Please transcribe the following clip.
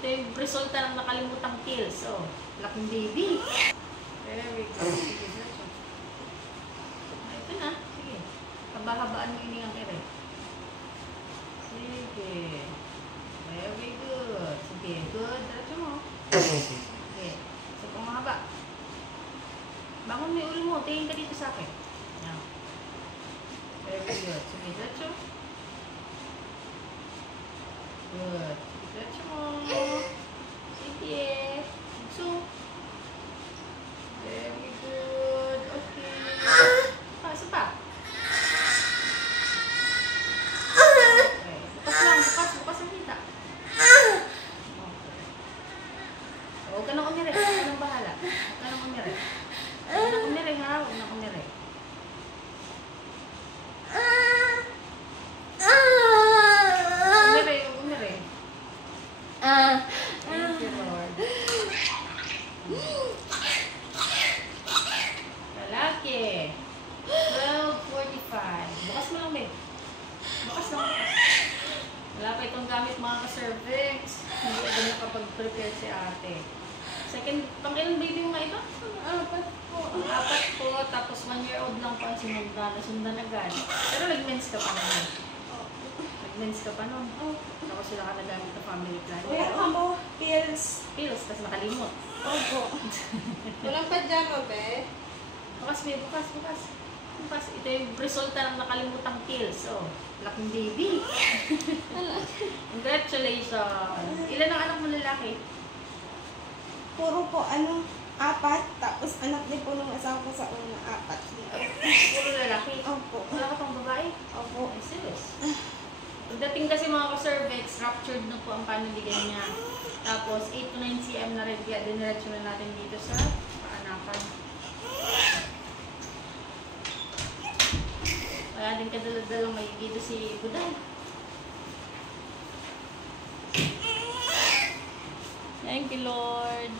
ito yung resulta ng nakalimutang pills. Oh, laking baby. Very good. Sige, diretso. Ito na. Sige. Haba-habaan mo iningang ere. Sige. Very good. Sige, good. Diretso mo. Sige. So, kung mahaba. Bangon mo yung ulo mo. Tingin ka dito sa akin. Yan. Very good. Sige, diretso. Good. Diretso mo. Sige. So, very good. Okay. Isa pa. Okay. Bukas lang. Bukas ang kita. Okay. Huwag ka nang umire. Huwag ka nang bahala. Huwag ka nang umire. Huwag nang umire ha. Huwag nang umire. Umire. Huwag umire. Thank you, Lord. Lalaki. 12:45. Bukas mo lang, babe. Bukas lang. Wala pa itong gamit mga ka-cervix. Hindi agad nakapag-prepare si ate. Second, pang-ilang baby mo nga ito? 4 po. Ang 4 po, tapos 1-year-old lang po ang sinundan. Nasundan agad. Pero nag-mens ka pa naman. Nag-mens ka pa nun. Tapos sila ka nagamit na family plan. Kuya, ako, pills. Pills, tapos nakalimot. Opo. Walang pajama, be. Bukas, babe. Bukas. Bukas. Ito yung resulta ng nakalimutang pills. Oh, laking baby. Congratulations. Ilan ang anak mo lalaki? Puro po, 4. Tapos anak din po nung asawa ko sa una, 4. Puro lalaki. Opo. Wala ka pang babae? Opo. Ay, serious. Pagdating kasi mga ka-cervix, ruptured na po ang panaligan niya. Tapos 8 to 9 cm na rin. Kaya diniretso na natin dito sa paanakan. Kaya din kadala-dalang may dito si Buday. Thank you, Lord.